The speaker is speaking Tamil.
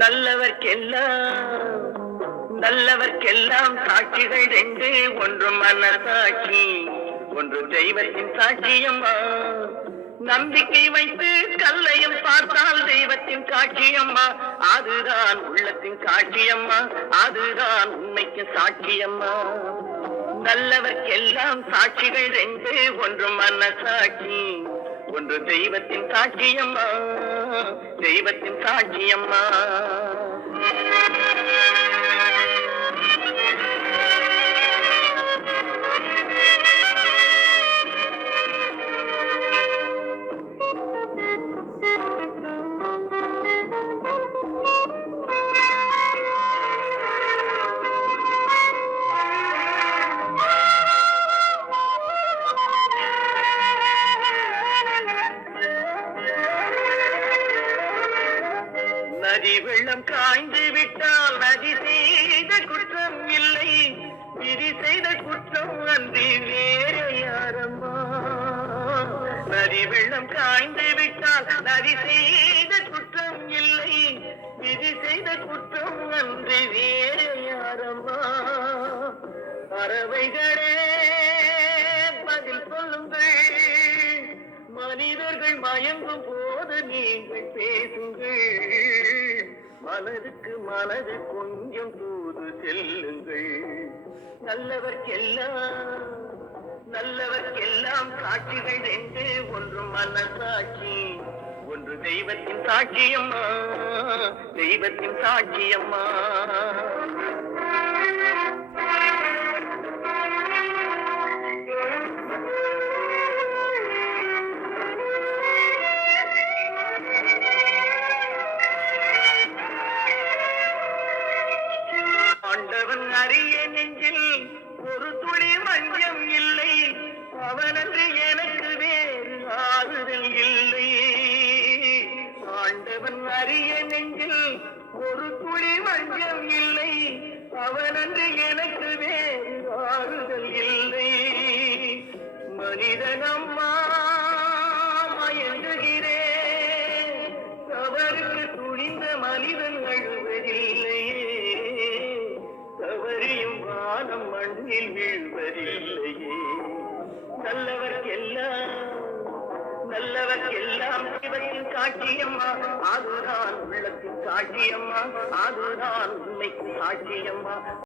நல்லவர்க்கெல்லாம் நல்லவர்க்கெல்லாம் சாட்சிகள் ரெண்டு, ஒன்று மனசாட்சி, ஒன்று தெய்வத்தின் சாட்சியம்மா. நம்பிக்கை வைத்து கல்லையும் பார்த்தால் தெய்வத்தின் சாட்சியம்மா. அதுதான் உள்ளத்தின் சாட்சியம்மா, அதுதான் உண்மைக்கு சாட்சியம்மா. நல்லவர்க்கெல்லாம் சாட்சிகள் ரெண்டு, ஒன்று மனசாட்சி, ஒன்று தெய்வத்தின் சாட்சியம்மா, தெய்வத்தின் சாட்சியம்மா. நதி வெள்ளம் காய்ந்து விட்டால் நதி செய்த குற்றம் இல்லை, விதி செய்த குற்றம் அன்றி வேறு யாரம்மா. நதி வெள்ளம் காய்ந்து விட்டால் நதி செய்த குற்றம் இல்லை, விதி செய்த குற்றம் அன்றி வேறு யாரம்மா. பறவைகளே பதில் சொல்லுங்கள், மனிதர்கள் மயங்கும் போது நீங்கள் பேசுங்கள். மனதுக்கு மனது கொஞ்சம் தூது செல்லுங்கள். நல்லவர்க்கெல்லாம் சாட்சிகள் ரெண்டு, ஒன்று மனசாட்சி, ஒன்று தெய்வத்தின் சாட்சியம்மா, தெய்வத்தின் சாட்சியம்மா. ஆண்டவன் அறிய நெஞ்சில் ஒரு துளி மஞ்சம் இல்லை, அவனன்று எனக்கு வேறு ஆறுதல் இல்லை. ஆண்டவன் அறிய நெஞ்சில் ஒரு துளி மஞ்சம் இல்லை, அவனன்று எனக்கு வேறு ஆறுதல் இல்லை. மனிதனம்மா மயங்குகிறேன், தவறுக்கு துணிந்த மனிதன் அழுவதில்லையே, தவறியும் வானம் மண்ணில் வீழ்வதில்லையே. நல்லவர்க்கெல்லாம் தெய்வத்தின் சாட்சியம்மா, அதுதான் உள்ளத்தின் சாட்சியம்மா, அதுதான் உண்மைக்கு சாட்சியம்மா.